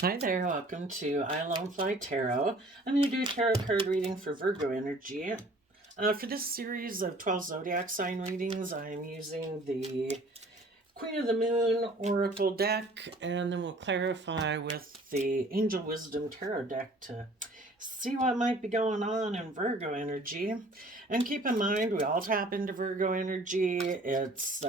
Hi there, welcome to I Alone Fly Tarot. I'm going to do a tarot card reading for Virgo energy. For this series of 12 zodiac sign readings, I'm using the Queen of the Moon Oracle deck, and then we'll clarify with the Angel Wisdom Tarot deck to see what might be going on in Virgo energy. And keep in mind, we all tap into Virgo energy. It's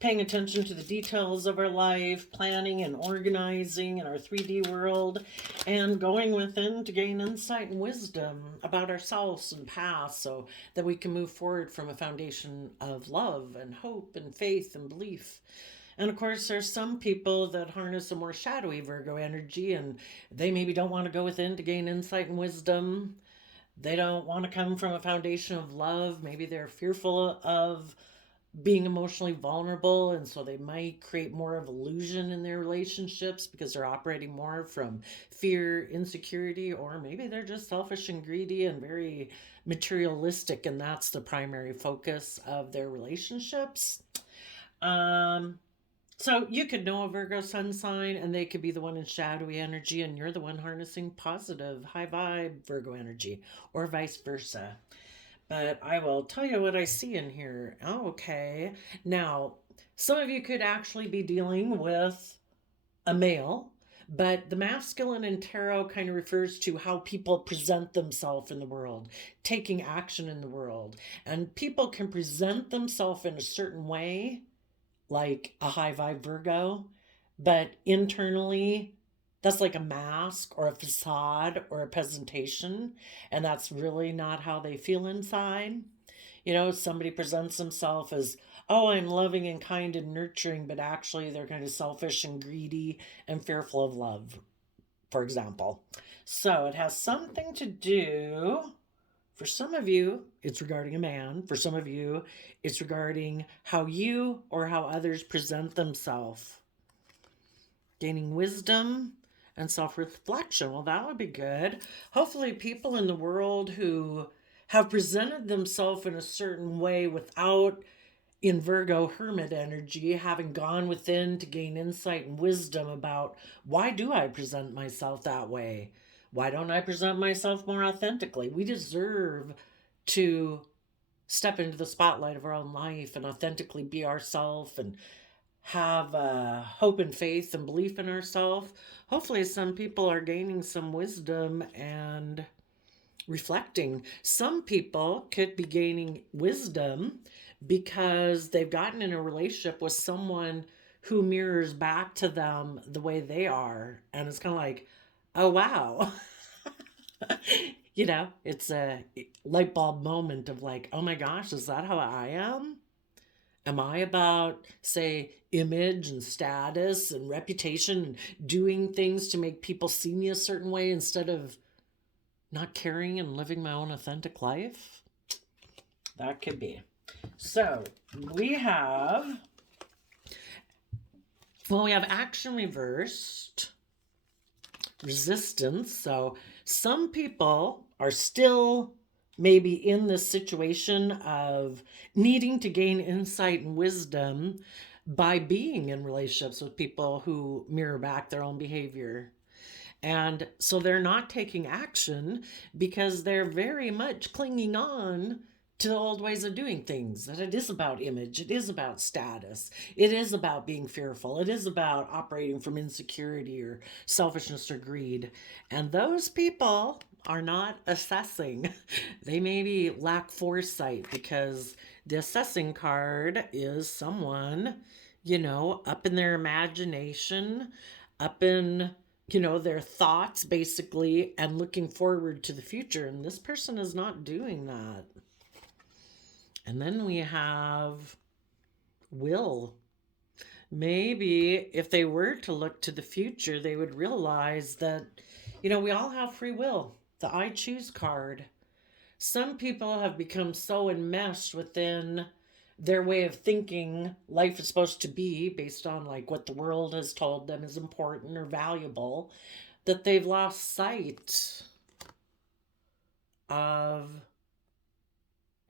paying attention to the details of our life, planning and organizing in our 3D world, and going within to gain insight and wisdom about ourselves and past so that we can move forward from a foundation of love and hope and faith and belief. And of course, there's some people that harness a more shadowy Virgo energy and they maybe don't want to go within to gain insight and wisdom. They don't want to come from a foundation of love. Maybe they're fearful of being emotionally vulnerable, and so they might create more of illusion in their relationships because they're operating more from fear, insecurity, or maybe they're just selfish and greedy and very materialistic, and that's the primary focus of their relationships. So you could know a Virgo sun sign and they could be the one in shadowy energy and you're the one harnessing positive, high vibe Virgo energy, or vice versa. But I will tell you what I see in here. Oh, okay. Now, some of you could actually be dealing with a male, but the masculine in tarot kind of refers to how people present themselves in the world, taking action in the world. And people can present themselves in a certain way, like a high vibe Virgo, but internally, that's like a mask or a facade or a presentation, and that's really not how they feel inside. You know, somebody presents themselves as, oh, I'm loving and kind and nurturing, but actually they're kind of selfish and greedy and fearful of love, for example. So it has something to do, for some of you, it's regarding a man. For some of you, it's regarding how you or how others present themselves. Gaining wisdom and self-reflection. Well, that would be good. Hopefully people in the world who have presented themselves in a certain way without, in Virgo hermit energy, having gone within to gain insight and wisdom about, why do I present myself that way? Why don't I present myself more authentically? We deserve to step into the spotlight of our own life and authentically be ourselves and have hope and faith and belief in ourselves. Hopefully, some people are gaining some wisdom and reflecting. Some people could be gaining wisdom because they've gotten in a relationship with someone who mirrors back to them the way they are. And it's kind of like, oh, wow. You know, it's a light bulb moment of like, oh my gosh, is that how I am? Am I about, say, image and status and reputation and doing things to make people see me a certain way instead of not caring and living my own authentic life? That could be. So we have, we have action reversed, resistance. So some people are still maybe in this situation of needing to gain insight and wisdom by being in relationships with people who mirror back their own behavior. And so they're not taking action because they're very much clinging on to the old ways of doing things. That it is about image, it is about status, it is about being fearful, it is about operating from insecurity or selfishness or greed. And those people are not assessing. They maybe lack foresight because the assessing card is someone, you know, up in their imagination, up in, you know, their thoughts basically, and looking forward to the future. And this person is not doing that. And then we have will. Maybe if they were to look to the future, they would realize that, you know, we all have free will. The I choose card. Some people have become so enmeshed within their way of thinking life is supposed to be based on like what the world has told them is important or valuable, that they've lost sight of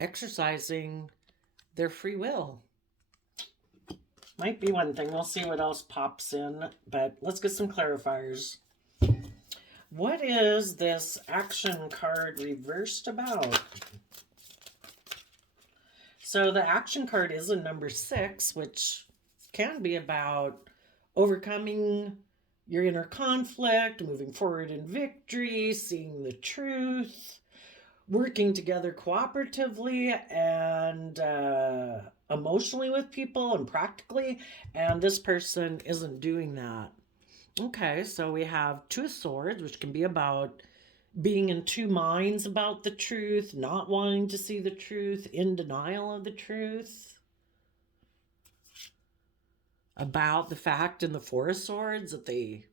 exercising their free will. Might be one thing. We'll see what else pops in, but let's get some clarifiers. What is this action card reversed about? So the action card is a number 6, which can be about overcoming your inner conflict, moving forward in victory, seeing the truth, working together cooperatively and emotionally with people and practically. And this person isn't doing that. Okay, so we have Two of Swords, which can be about being in two minds about the truth, not wanting to see the truth, in denial of the truth, about the fact in the Four of Swords that they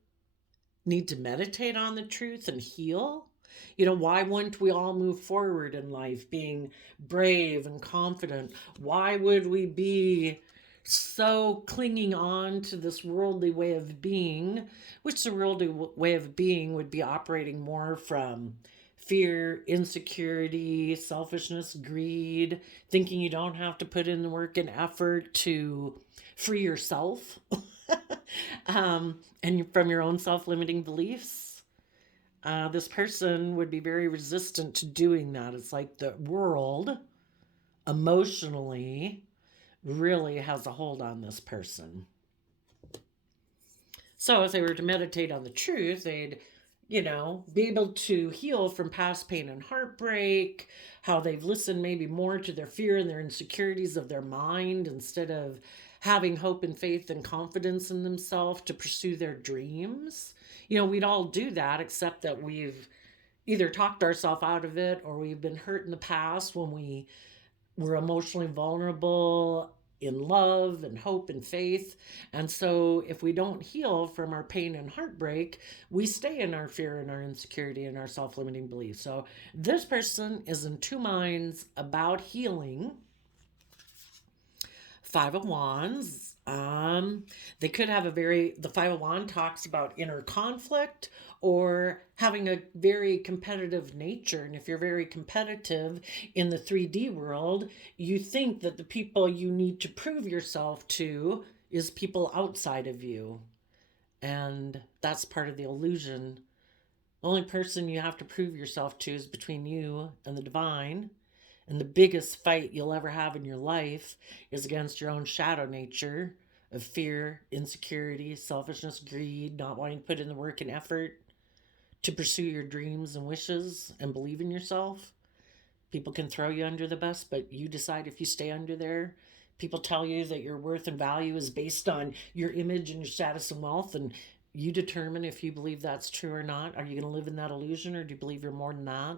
need to meditate on the truth and heal. Why wouldn't we all move forward in life being brave and confident? Why would we be so clinging on to this worldly way of being, which the worldly way of being would be operating more from fear, insecurity, selfishness, greed, thinking you don't have to put in the work and effort to free yourself and from your own self-limiting beliefs. This person would be very resistant to doing that. It's like the world emotionally really has a hold on this person. So if they were to meditate on the truth, they'd, be able to heal from past pain and heartbreak, how they've listened maybe more to their fear and their insecurities of their mind instead of having hope and faith and confidence in themselves to pursue their dreams. We'd all do that, except that we've either talked ourselves out of it or we've been hurt in the past when we were emotionally vulnerable in love and hope and faith. And so if we don't heal from our pain and heartbreak, we stay in our fear and our insecurity and our self-limiting beliefs. So this person is in two minds about healing. Five of Wands. They could have the Five of Wands talks about inner conflict or having a very competitive nature. And if you're very competitive in the 3D world, you think that the people you need to prove yourself to is people outside of you. And that's part of the illusion. The only person you have to prove yourself to is between you and the divine. And the biggest fight you'll ever have in your life is against your own shadow nature of fear, insecurity, selfishness, greed, not wanting to put in the work and effort to pursue your dreams and wishes and believe in yourself. People can throw you under the bus, but you decide if you stay under there. People tell you that your worth and value is based on your image and your status and wealth, and you determine if you believe that's true or not. Are you going to live in that illusion, or do you believe you're more than that?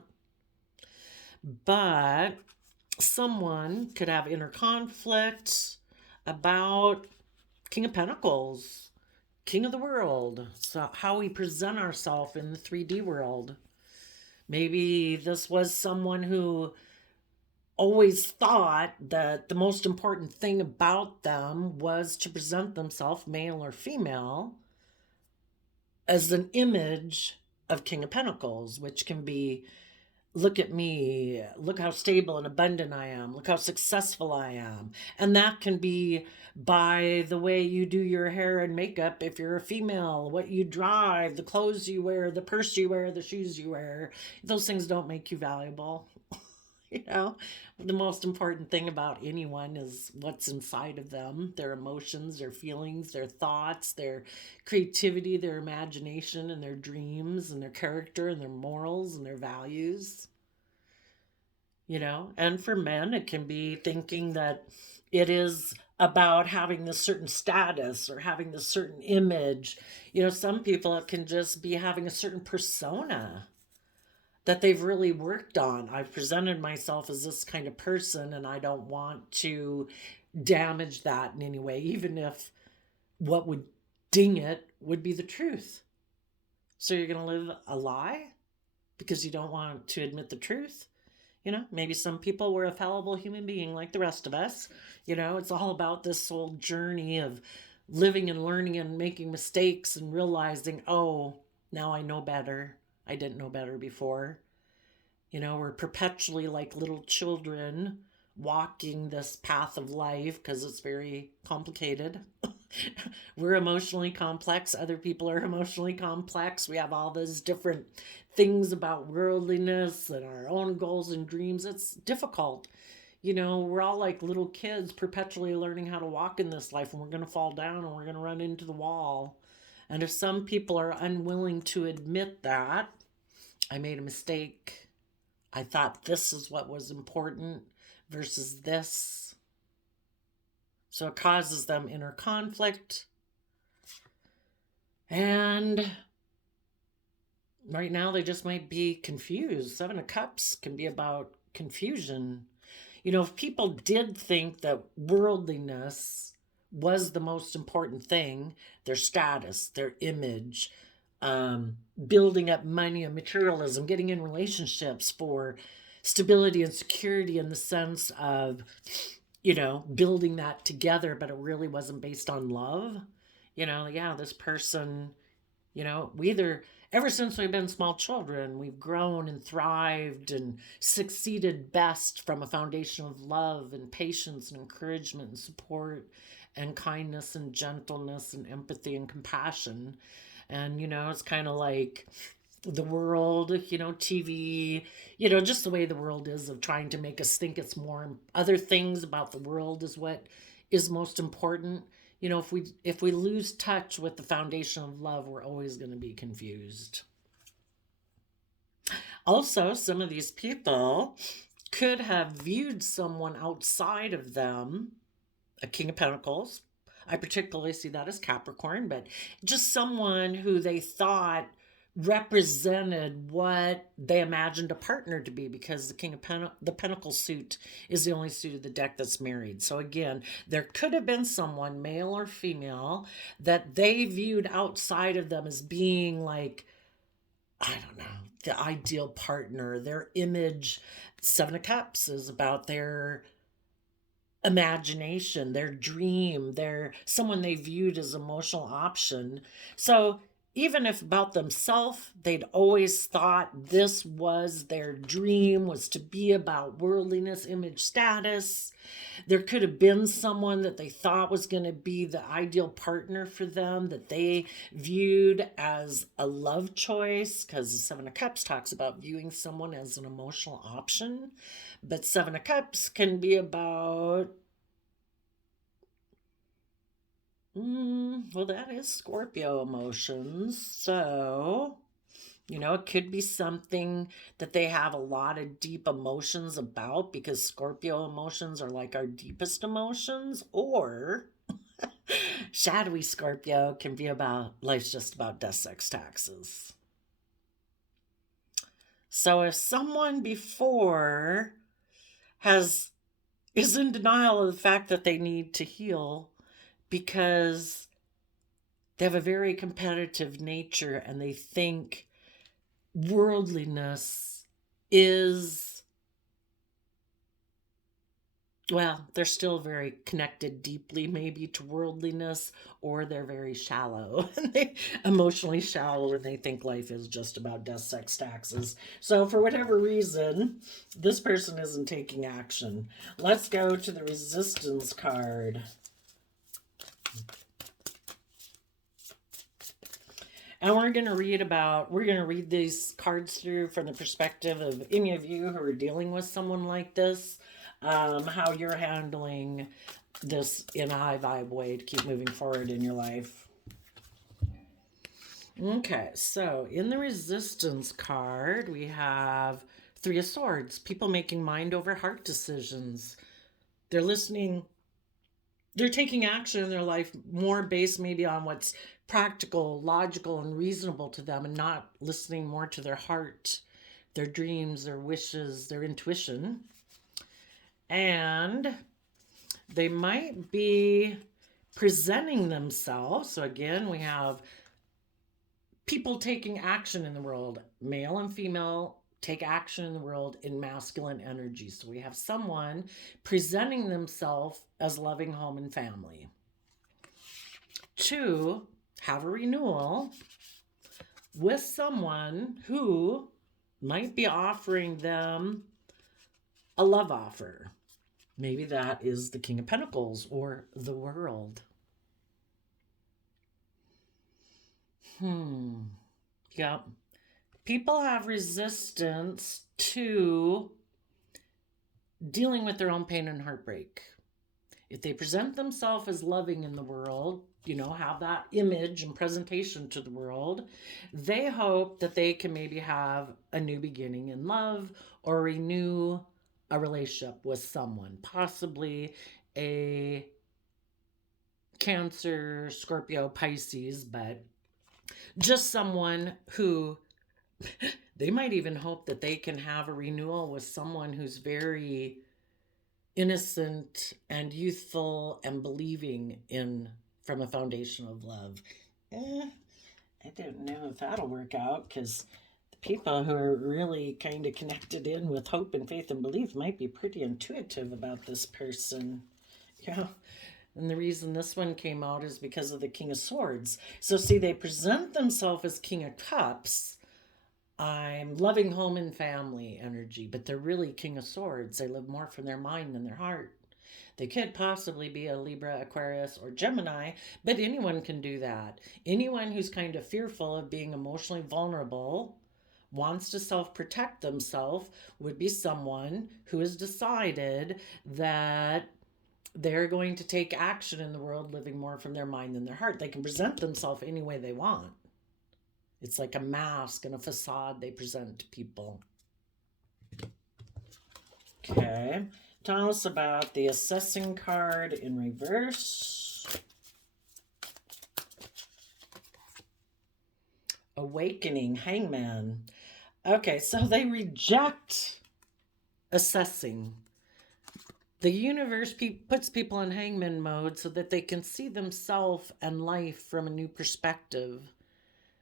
But someone could have inner conflict about King of Pentacles, King of the world. So how we present ourselves in the 3D world. Maybe this was someone who always thought that the most important thing about them was to present themselves, male or female, as an image of King of Pentacles, which can be, look at me, look how stable and abundant I am, look how successful I am. And that can be by the way you do your hair and makeup if you're a female, what you drive, the clothes you wear, the purse you wear, the shoes you wear. Those things don't make you valuable. The most important thing about anyone is what's inside of them, their emotions, their feelings, their thoughts, their creativity, their imagination, and their dreams, and their character, and their morals, and their values. And for men, it can be thinking that it is about having this certain status or having this certain image. Some people, it can just be having a certain persona that they've really worked on. I've presented myself as this kind of person, and I don't want to damage that in any way, even if what would ding it would be the truth. So you're going to live a lie because you don't want to admit the truth? Maybe some people were a fallible human being like the rest of us. It's all about this whole journey of living and learning and making mistakes and realizing, oh, now I know better. I didn't know better before. We're perpetually like little children walking this path of life because it's very complicated. We're emotionally complex. Other people are emotionally complex. We have all those different things about worldliness and our own goals and dreams. It's difficult. We're all like little kids perpetually learning how to walk in this life, and we're going to fall down and we're going to run into the wall. And if some people are unwilling to admit that, I made a mistake. I thought this is what was important versus this. So it causes them inner conflict. And right now they just might be confused. Seven of Cups can be about confusion. If people did think that worldliness was the most important thing, their status, their image, building up money and materialism, getting in relationships for stability and security in the sense of, building that together, but it really wasn't based on love. This person, we either, ever since we've been small children, we've grown and thrived and succeeded best from a foundation of love and patience and encouragement and support and kindness and gentleness and empathy and compassion. And, it's kind of like the world, TV, just the way the world is, of trying to make us think it's more, other things about the world is what is most important. If we lose touch with the foundation of love, we're always going to be confused. Also, some of these people could have viewed someone outside of them, a King of Pentacles. I particularly see that as Capricorn, but just someone who they thought represented what they imagined a partner to be, because the King of the Pentacle suit is the only suit of the deck that's married. So again, there could have been someone, male or female, that they viewed outside of them as being like, I don't know, the ideal partner. Their image, Seven of Cups, is about their imagination, their dream, their someone they viewed as emotional option. So even if about themselves, they'd always thought this was their dream, was to be about worldliness, image, status. There could have been someone that they thought was going to be the ideal partner for them, that they viewed as a love choice, because the Seven of Cups talks about viewing someone as an emotional option. But Seven of Cups can be about, well, that is Scorpio emotions. So, it could be something that they have a lot of deep emotions about, because Scorpio emotions are like our deepest emotions. Or shadowy Scorpio can be about life's just about death, sex, taxes. So if someone before is in denial of the fact that they need to heal, because they have a very competitive nature and they think worldliness is, well, they're still very connected deeply maybe to worldliness, or they're very shallow, emotionally shallow, and they think life is just about death, sex, taxes. So for whatever reason, this person isn't taking action. Let's go to the Resistance card. And we're going to read these cards through from the perspective of any of you who are dealing with someone like this, how you're handling this in a high vibe way to keep moving forward in your life. Okay, so in the Resistance card, we have Three of Swords, people making mind over heart decisions. They're listening, they're taking action in their life more based maybe on what's practical, logical, and reasonable to them, and not listening more to their heart, their dreams, their wishes, their intuition. And they might be presenting themselves. So again, we have people taking action in the world, male and female take action in the world in masculine energy. So we have someone presenting themselves as loving home and family. Two, have a renewal with someone who might be offering them a love offer. Maybe that is the King of Pentacles or the world. Yeah. People have resistance to dealing with their own pain and heartbreak. If they present themselves as loving in the world, have that image and presentation to the world, they hope that they can maybe have a new beginning in love or renew a relationship with someone, possibly a Cancer, Scorpio, Pisces, but just someone who they might even hope that they can have a renewal with someone who's very innocent and youthful and believing in from a foundation of love. I don't know if that'll work out because the people who are really kind of connected in with hope and faith and belief might be pretty intuitive about this person. Yeah. And the reason this one came out is because of the King of Swords. So, see, they present themselves as King of Cups. I'm loving home and family energy, but they're really King of Swords. They live more from their mind than their heart. They could possibly be a Libra, Aquarius, or Gemini, but anyone can do that. Anyone who's kind of fearful of being emotionally vulnerable, wants to self protect themselves, would be someone who has decided that they're going to take action in the world living more from their mind than their heart. They can present themselves any way they want. It's like a mask and a facade they present to people. Okay. Tell us about the assessing card in reverse. Awakening, hangman. Okay, so they reject assessing. The universe puts people in hangman mode so that they can see themselves and life from a new perspective.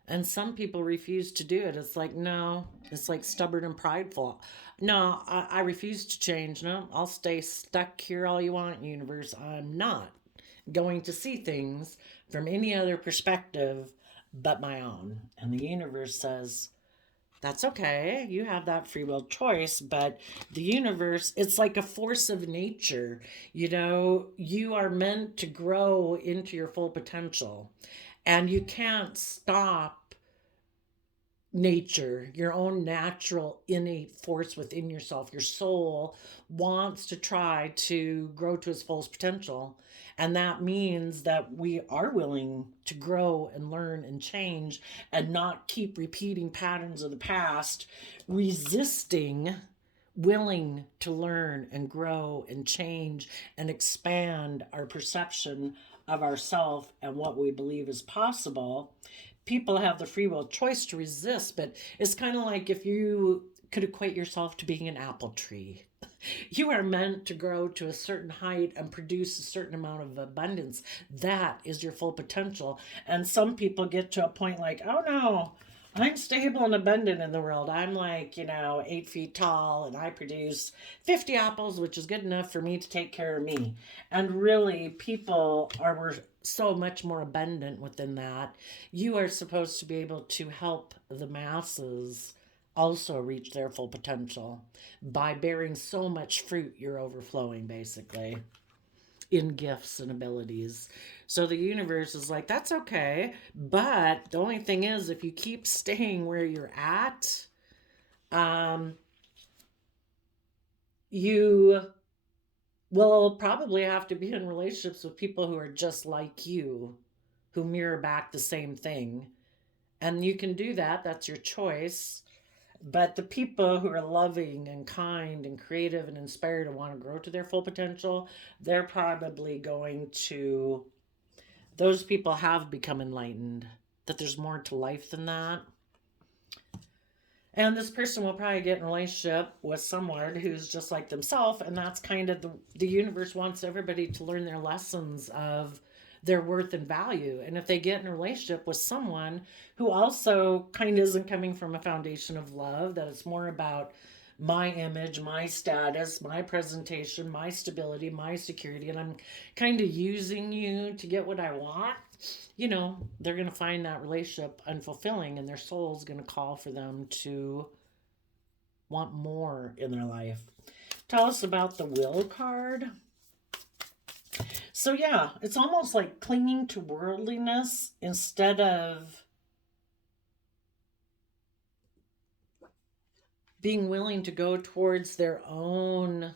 And some people refuse to do it. It's like, no, it's like stubborn and prideful. No, I refuse to change. No, I'll stay stuck here all you want, universe. I'm not going to see things from any other perspective but my own. And the universe says, that's okay. You have that free will choice, but the universe, it's like a force of nature. You are meant to grow into your full potential. And you can't stop nature, your own natural innate force within yourself. Your soul wants to try to grow to its fullest potential. And that means that we are willing to grow and learn and change and not keep repeating patterns of the past, resisting willing to learn and grow and change and expand our perception of ourself and what we believe is possible. People have the free will choice to resist, but it's kind of like if you could equate yourself to being an apple tree. You are meant to grow to a certain height and produce a certain amount of abundance. That is your full potential. And some people get to a point like, oh no, I'm stable and abundant in the world. I'm like, 8 feet tall and I produce 50 apples, which is good enough for me to take care of me. And really, people are so much more abundant within that. You are supposed to be able to help the masses also reach their full potential by bearing so much fruit. You're overflowing, basically, in gifts and abilities. So the universe is like, that's okay. But the only thing is, if you keep staying where you're at, you will probably have to be in relationships with people who are just like you, who mirror back the same thing. And you can do that. That's your choice. But the people who are loving and kind and creative and inspired and want to grow to their full potential, they're probably going to, those people have become enlightened, that there's more to life than that. And this person will probably get in a relationship with someone who's just like themselves. And that's kind of the universe wants everybody to learn their lessons of their worth and value. And if they get in a relationship with someone who also kind of isn't coming from a foundation of love, that it's more about my image, my status, my presentation, my stability, my security, and I'm kind of using you to get what I want, they're going to find that relationship unfulfilling, and their soul's going to call for them to want more in their life. Tell us about the will card. So yeah, it's almost like clinging to worldliness instead of being willing to go towards their own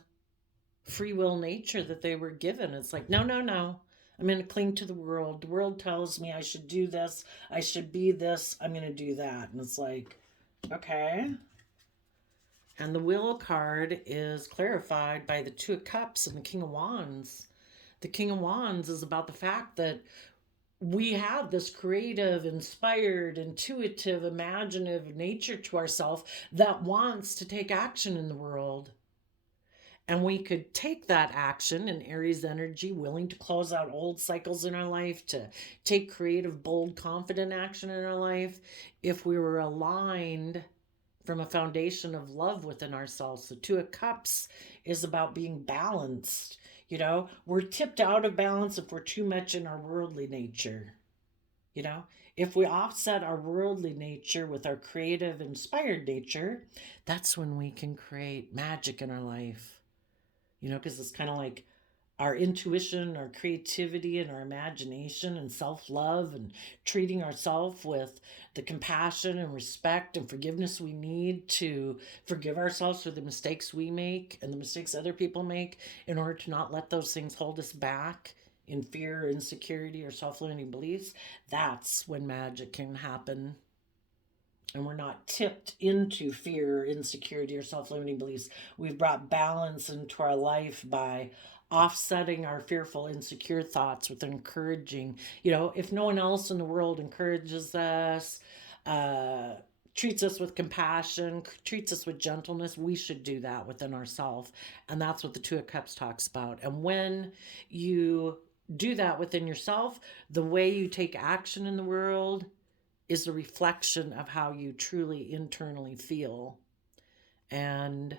free will nature that they were given. It's like, no, no, no. I'm going to cling to the world. The world tells me I should do this. I should be this. I'm going to do that. And it's like, okay. And the Will card is clarified by the Two of Cups and the King of Wands. The King of Wands is about the fact that we have this creative, inspired, intuitive, imaginative nature to ourselves that wants to take action in the world. And we could take that action in Aries energy, willing to close out old cycles in our life, to take creative, bold, confident action in our life, if we were aligned from a foundation of love within ourselves. The Two of Cups is about being balanced. You know, we're tipped out of balance if we're too much in our worldly nature. You know, if we offset our worldly nature with our creative, inspired nature, that's when we can create magic in our life. You know, because it's kind of like our intuition, our creativity, and our imagination and self love, and treating ourselves with the compassion and respect and forgiveness we need to forgive ourselves for the mistakes we make and the mistakes other people make, in order to not let those things hold us back in fear, insecurity, or self limiting beliefs. That's when magic can happen. And we're not tipped into fear, insecurity, or self limiting beliefs. We've brought balance into our life by offsetting our fearful, insecure thoughts with encouraging. You know, if no one else in the world encourages us, treats us with compassion, treats us with gentleness, we should do that within ourselves. And that's what the Two of Cups talks about. And when you do that within yourself, the way you take action in the world is a reflection of how you truly internally feel. And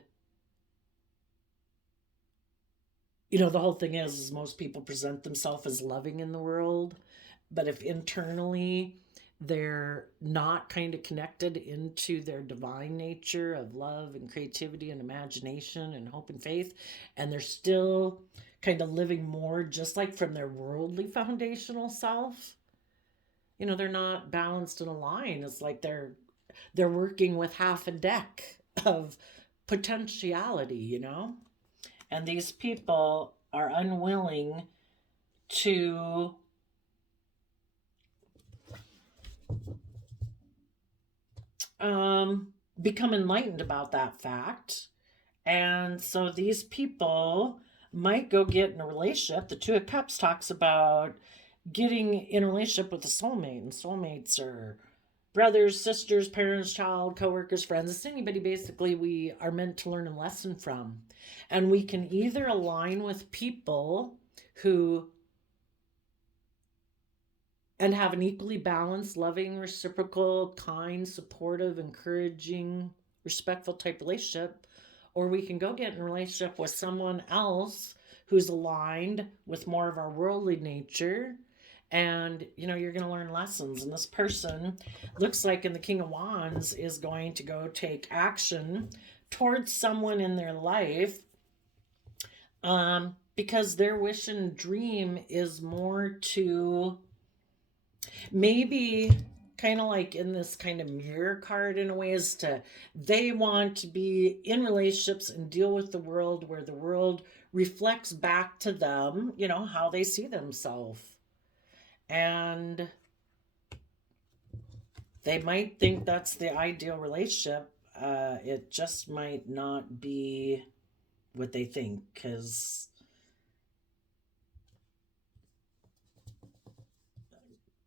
you know, the whole thing is most people present themselves as loving in the world, but if internally they're not kind of connected into their divine nature of love and creativity and imagination and hope and faith, and they're still kind of living more just like from their worldly foundational self, you know, they're not balanced and aligned. It's like they're working with half a deck of potentiality, you know? And these people are unwilling to become enlightened about that fact. And so these people might go get in a relationship. The Two of Cups talks about getting in a relationship with a soulmate, and soulmates are brothers, sisters, parents, child, coworkers, friends. It's anybody basically we are meant to learn a lesson from. And we can either align with people who and have an equally balanced, loving, reciprocal, kind, supportive, encouraging, respectful type relationship, or we can go get in a relationship with someone else who's aligned with more of our worldly nature. And you know, you're going to learn lessons. And this person looks like in the King of Wands is going to go take action towards someone in their life, because their wish and dream is more to maybe kind of like in this kind of mirror card in a way, is to they want to be in relationships and deal with the world where the world reflects back to them, you know, how they see themselves. And they might think that's the ideal relationship. It just might not be what they think, because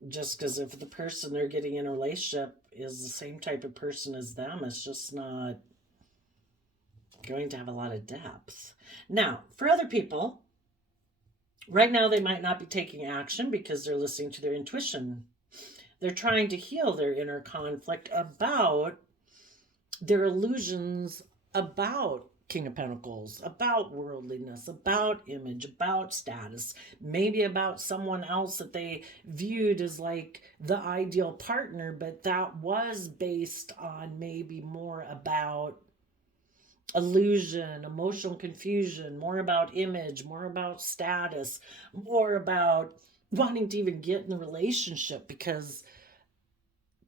just because if the person they're getting in a relationship is the same type of person as them, it's just not going to have a lot of depth. Now, for other people, right now they might not be taking action because they're listening to their intuition. They're trying to heal their inner conflict about their illusions about King of Pentacles, about worldliness, about image, about status, maybe about someone else that they viewed as like the ideal partner, but that was based on maybe more about illusion, emotional confusion, more about image, more about status, more about wanting to even get in the relationship, because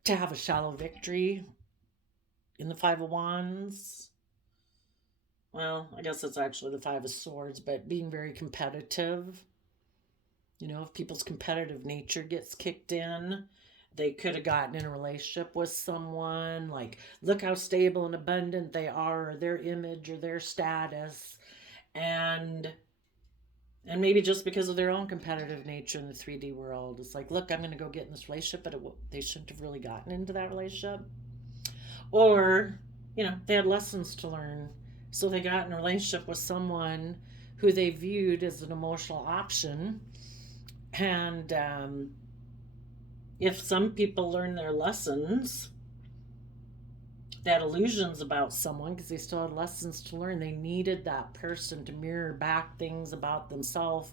to have a shallow victory in the Five of Wands. Well, I guess it's actually the Five of Swords, but being very competitive. You know, if people's competitive nature gets kicked in, they could have gotten in a relationship with someone, like, look how stable and abundant they are, or their image, or their status. And maybe just because of their own competitive nature in the 3D world, it's like, look, I'm going to go get in this relationship, but they shouldn't have really gotten into that relationship. Or, you know, they had lessons to learn. So they got in a relationship with someone who they viewed as an emotional option. And if some people learn their lessons, they had illusions about someone because they still had lessons to learn. They needed that person to mirror back things about themselves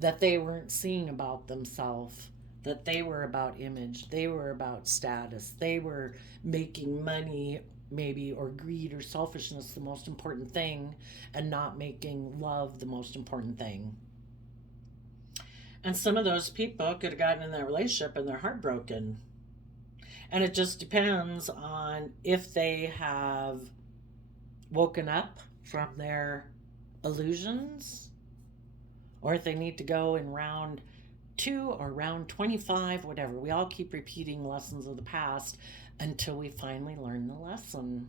that they weren't seeing about themselves, that they were about image, they were about status, they were making money maybe, or greed or selfishness the most important thing, and not making love the most important thing. And some of those people could have gotten in that relationship and they're heartbroken. And it just depends on if they have woken up from their illusions, or if they need to go in round 2 or round 25, whatever. We all keep repeating lessons of the past until we finally learn the lesson.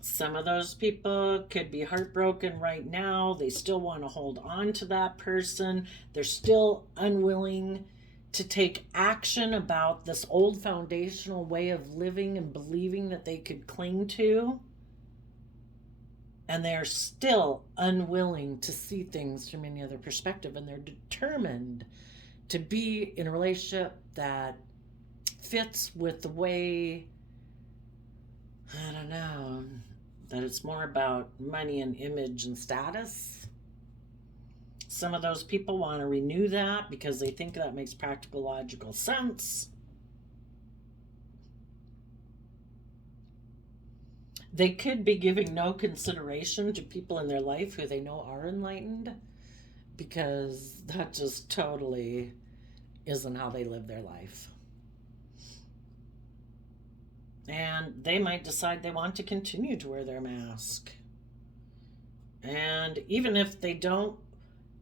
Some of those people could be heartbroken right now. They still want to hold on to that person. They're still unwilling to take action about this old foundational way of living and believing that they could cling to. And they're still unwilling to see things from any other perspective. And they're determined to be in a relationship that fits with the way, I don't know, that it's more about money and image and status. Some of those people want to renew that because they think that makes practical, logical sense. They could be giving no consideration to people in their life who they know are enlightened, because that just totally isn't how they live their life. And they might decide they want to continue to wear their mask. And even if they don't,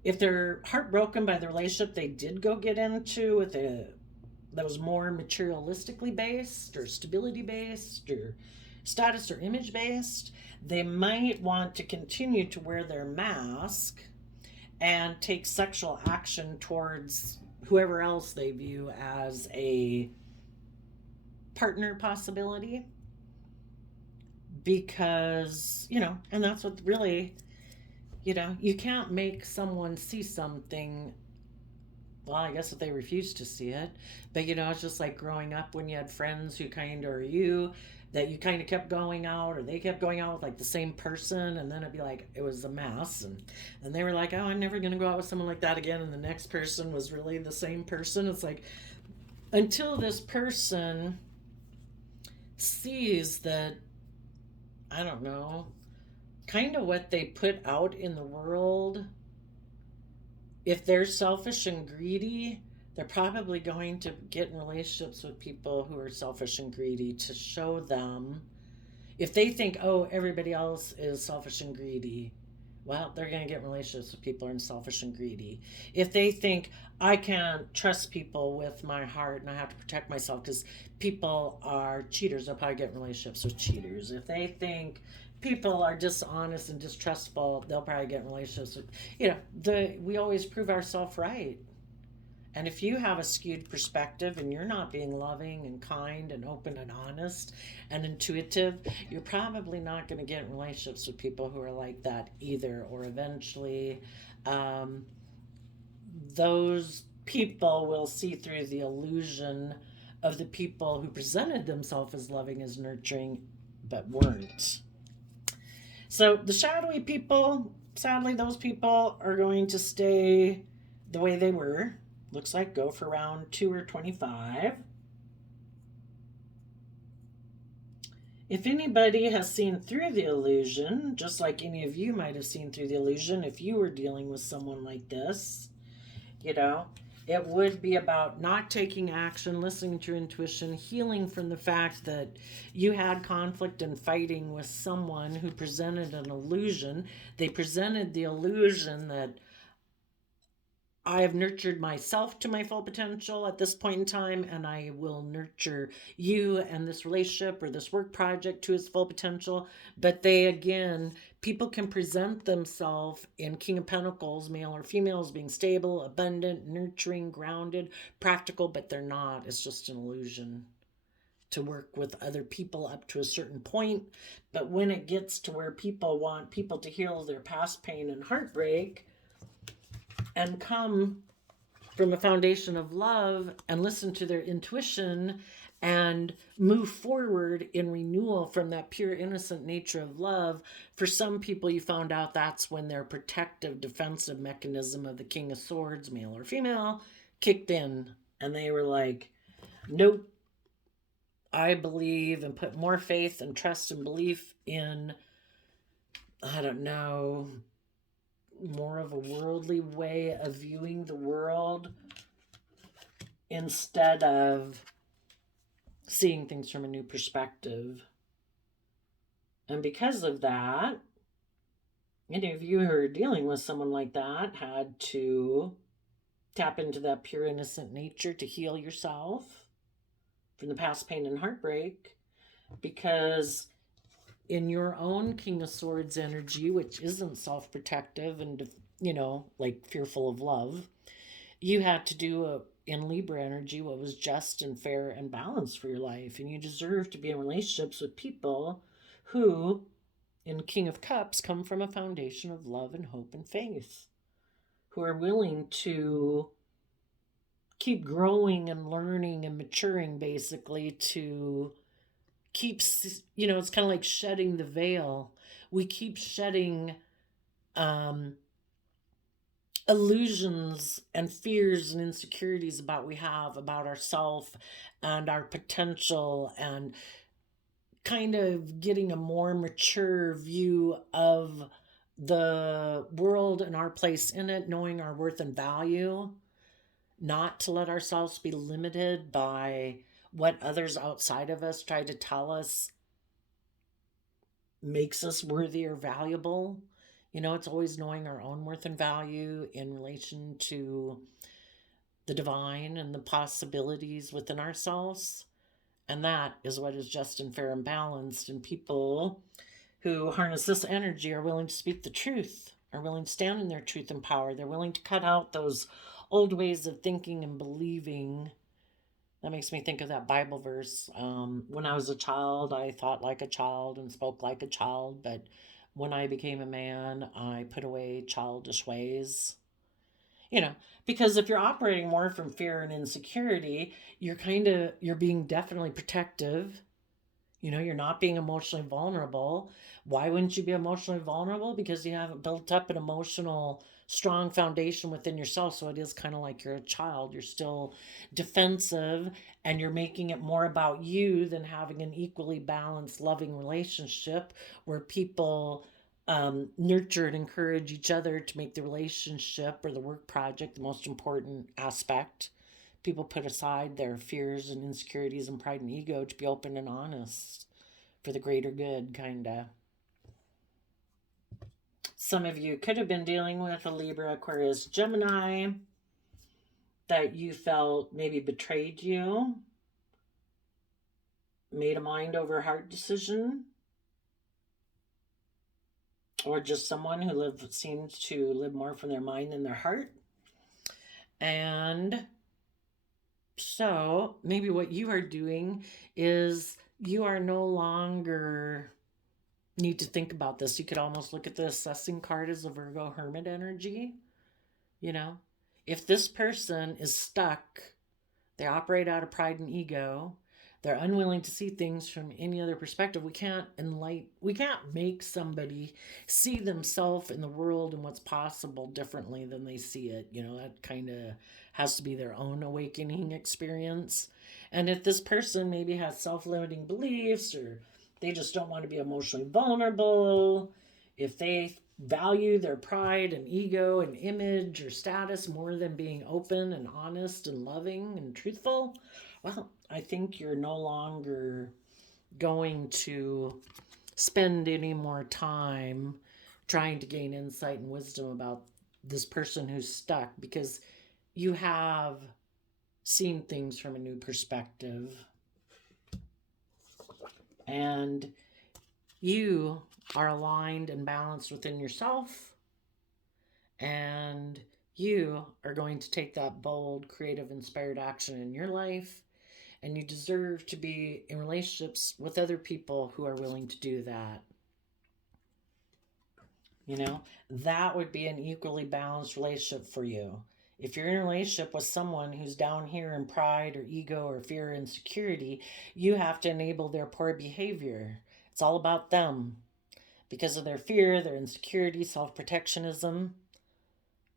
if they're heartbroken by the relationship they did go get into with that was more materialistically based or stability based or status or image based, they might want to continue to wear their mask and take sexual action towards whoever else they view as a partner possibility. Because, you know, and that's what really, you know, you can't make someone see something. Well, I guess if they refuse to see it. But, you know, it's just like growing up when you had friends who kind of, or you, that you kind of kept going out, or they kept going out with like the same person, and then it'd be like it was a mess, and they were like, oh, I'm never going to go out with someone like that again, and the next person was really the same person. It's like, until this person sees that, I don't know, kind of what they put out in the world, if they're selfish and greedy, they're probably going to get in relationships with people who are selfish and greedy to show them. If they think, oh, everybody else is selfish and greedy, well, they're going to get in relationships with people who are selfish and greedy. If they think, I can't trust people with my heart and I have to protect myself because people are cheaters, they'll probably get in relationships with cheaters. If they think people are dishonest and distrustful, they'll probably get in relationships with, you know, we always prove ourselves right. And if you have a skewed perspective and you're not being loving and kind and open and honest and intuitive, you're probably not going to get in relationships with people who are like that either. Or eventually, those people will see through the illusion of the people who presented themselves as loving, as nurturing, but weren't. So the shadowy people, sadly, those people are going to stay the way they were. Looks like go for round 2 or 25. If anybody has seen through the illusion, just like any of you might have seen through the illusion if you were dealing with someone like this, you know, It would be about not taking action, listening to your intuition, healing from the fact that you had conflict and fighting with someone who presented an illusion. They presented the illusion that I have nurtured myself to my full potential at this point in time, and I will nurture you and this relationship or this work project to its full potential. But they, again, people can present themselves in King of Pentacles, male or female, as being stable, abundant, nurturing, grounded, practical, but they're not. It's just an illusion to work with other people up to a certain point. But when it gets to where people want people to heal their past pain and heartbreak, and come from a foundation of love and listen to their intuition and move forward in renewal from that pure innocent nature of love, for some people you found out that's when their protective defensive mechanism of the King of Swords, male or female, kicked in, and they were like, nope, I believe, and put more faith and trust and belief in, I don't know, more of a worldly way of viewing the world instead of seeing things from a new perspective. And because of that, any of you who are dealing with someone like that had to tap into that pure innocent nature to heal yourself from the past pain and heartbreak, because in your own King of Swords energy, which isn't self-protective and, like fearful of love, you had to do in Libra energy what was just and fair and balanced for your life. And you deserve to be in relationships with people who, in King of Cups, come from a foundation of love and hope and faith, who are willing to keep growing and learning and maturing, basically, to keeps, it's kind of like shedding the veil. We keep shedding illusions and fears and insecurities we have about ourselves and our potential, and kind of getting a more mature view of the world and our place in it, knowing our worth and value, not to let ourselves be limited by what others outside of us try to tell us makes us worthy or valuable. It's always knowing our own worth and value in relation to the divine and the possibilities within ourselves. And that is what is just and fair and balanced. And people who harness this energy are willing to speak the truth, are willing to stand in their truth and power. They're willing to cut out those old ways of thinking and believing. That makes me think of that Bible verse. When I was a child, I thought like a child and spoke like a child, but when I became a man, I put away childish ways. Because if you're operating more from fear and insecurity, you're being definitely protective. You're not being emotionally vulnerable. Why wouldn't you be emotionally vulnerable? Because you haven't built up an emotional strong foundation within yourself. So it is kind of like you're a child. You're still defensive, and you're making it more about you than having an equally balanced, loving relationship where people nurture and encourage each other to make the relationship or the work project the most important aspect. People put aside their fears and insecurities and pride and ego to be open and honest for the greater good, kind of. Some of you could have been dealing with a Libra, Aquarius, Gemini that you felt maybe betrayed you, made a mind over heart decision, or just someone who seems to live more from their mind than their heart. And so maybe what you are doing is you are no longer need to think about this. You could almost look at the assessing card as a Virgo hermit energy. If this person is stuck, they operate out of pride and ego, they're unwilling to see things from any other perspective. We can't make somebody see themselves in the world and what's possible differently than they see it. That kind of has to be their own awakening experience. And if this person maybe has self-limiting beliefs, or they just don't want to be emotionally vulnerable, if they value their pride and ego and image or status more than being open and honest and loving and truthful, well, I think you're no longer going to spend any more time trying to gain insight and wisdom about this person who's stuck, because you have seen things from a new perspective, and you are aligned and balanced within yourself, and you are going to take that bold, creative, inspired action in your life, and you deserve to be in relationships with other people who are willing to do that. You know, that would be an equally balanced relationship for you. If you're in a relationship with someone who's down here in pride or ego or fear or insecurity, you have to enable their poor behavior. It's all about them because of their fear, their insecurity, self protectionism,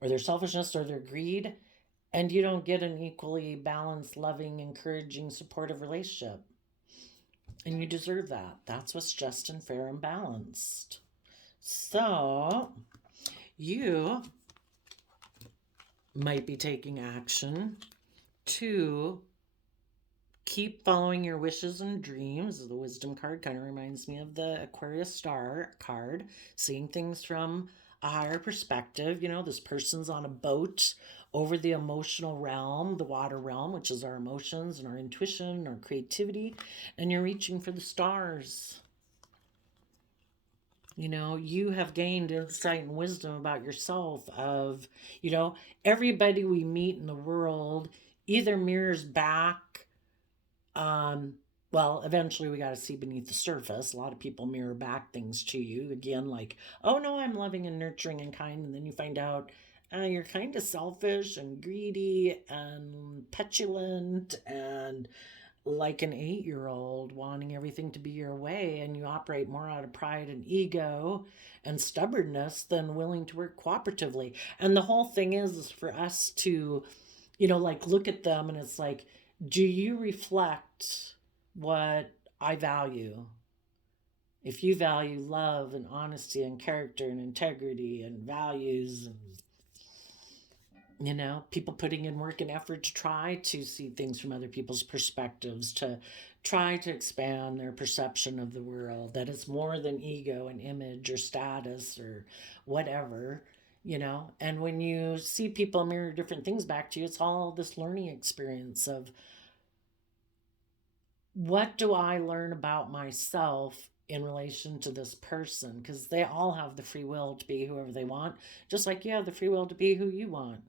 or their selfishness or their greed. And you don't get an equally balanced, loving, encouraging, supportive relationship. And you deserve that. That's what's just and fair and balanced. So, you might be taking action to keep following your wishes and dreams. The wisdom card kind of reminds me of the Aquarius star card, seeing things from a higher perspective. You know, this person's on a boat over the emotional realm, the water realm, which is our emotions and our intuition, our creativity, and you're reaching for the stars. You know, you have gained insight and wisdom about yourself of, you know, everybody we meet in the world either mirrors back, um, well, eventually we got to see beneath the surface. A lot of people mirror back things to you. Again, like, oh no, I'm loving and nurturing and kind. And then you find out you're kind of selfish and greedy and petulant and like an 8-year-old wanting everything to be your way, and you operate more out of pride and ego and stubbornness than willing to work cooperatively. And the whole thing is for us to, you know, like look at them and it's like, do you reflect what I value? If you value love and honesty and character and integrity and values and, you know, people putting in work and effort to try to see things from other people's perspectives, to try to expand their perception of the world, that it's more than ego and image or status or whatever, you know. And when you see people mirror different things back to you, it's all this learning experience of, what do I learn about myself in relation to this person? Because they all have the free will to be whoever they want, just like you have the free will to be who you want.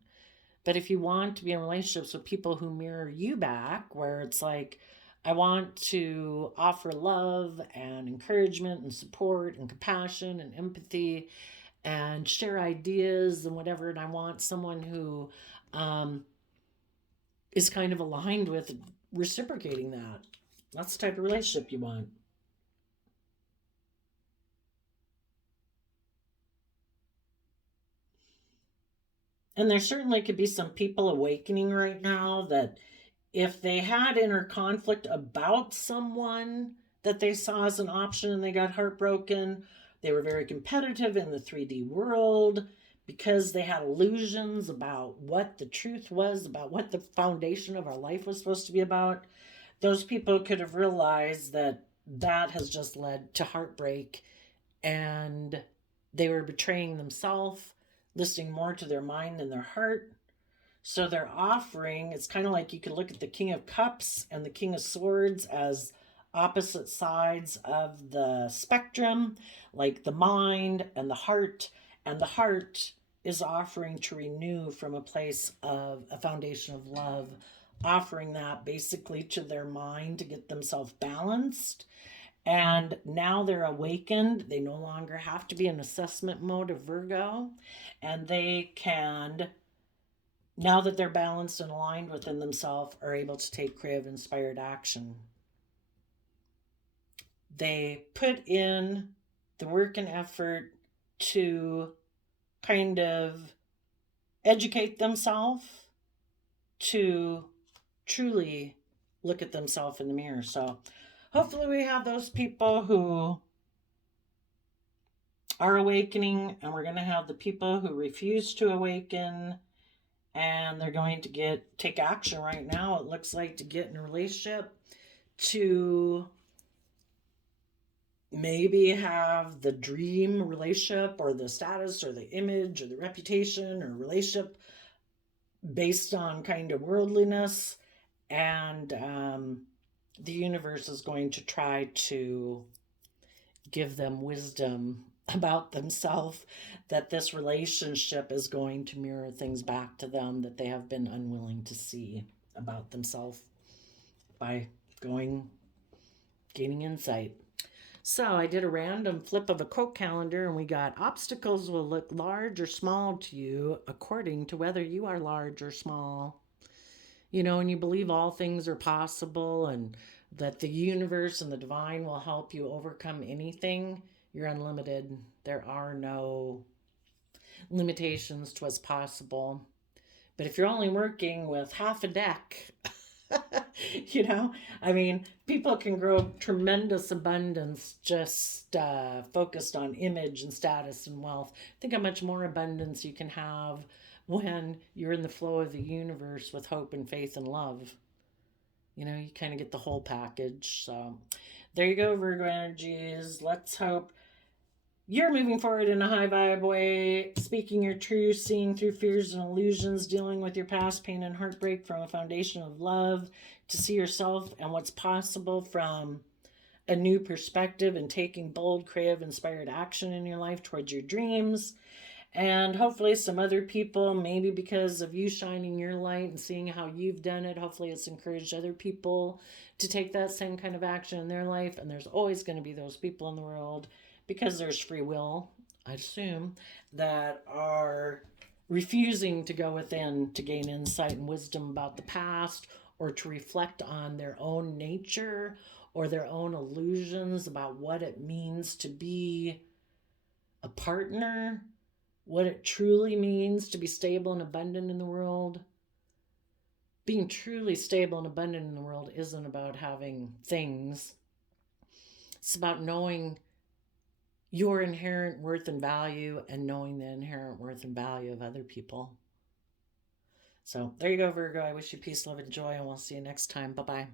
But if you want to be in relationships with people who mirror you back, where it's like, I want to offer love and encouragement and support and compassion and empathy and share ideas and whatever, and I want someone who is kind of aligned with reciprocating that. That's the type of relationship you want. And there certainly could be some people awakening right now that if they had inner conflict about someone that they saw as an option and they got heartbroken, they were very competitive in the 3D world because they had illusions about what the truth was, about what the foundation of our life was supposed to be about. Those people could have realized that that has just led to heartbreak, and they were betraying themselves, listening more to their mind than their heart. So they're offering, it's kind of like you could look at the King of Cups and the King of Swords as opposite sides of the spectrum, like the mind and the heart. And the heart is offering to renew from a place of a foundation of love, offering that basically to their mind to get themselves balanced. And now they're awakened. They no longer have to be in assessment mode of Virgo, and they can, now that they're balanced and aligned within themselves, are able to take creative, inspired action. They put in the work and effort to kind of educate themselves, to truly look at themselves in the mirror. So hopefully we have those people who are awakening, and we're going to have the people who refuse to awaken, and they're going to take action right now, it looks like, to get in a relationship, to maybe have the dream relationship or the status or the image or the reputation or relationship based on kind of worldliness. And the universe is going to try to give them wisdom about themselves, that this relationship is going to mirror things back to them that they have been unwilling to see about themselves by gaining insight. So I did a random flip of a quote calendar, and we got obstacles will look large or small to you according to whether you are large or small. You know, and you believe all things are possible and that the universe and the divine will help you overcome anything, you're unlimited. There are no limitations to what's possible. But if you're only working with half a deck, you know, I mean, people can grow tremendous abundance just focused on image and status and wealth. Think how much more abundance you can have when you're in the flow of the universe with hope and faith and love. You know, you kind of get the whole package. So there you go, Virgo energies. Let's hope you're moving forward in a high vibe way, speaking your truth, seeing through fears and illusions, dealing with your past pain and heartbreak from a foundation of love, to see yourself and what's possible from a new perspective, and taking bold, creative, inspired action in your life towards your dreams. And hopefully some other people, maybe because of you shining your light and seeing how you've done it, hopefully it's encouraged other people to take that same kind of action in their life. And there's always going to be those people in the world, because there's free will, I assume, that are refusing to go within to gain insight and wisdom about the past, or to reflect on their own nature or their own illusions about what it means to be a partner, what it truly means to be stable and abundant in the world. Being truly stable and abundant in the world isn't about having things. It's about knowing your inherent worth and value, and knowing the inherent worth and value of other people. So there you go, Virgo. I wish you peace, love, and joy, and we'll see you next time. Bye-bye.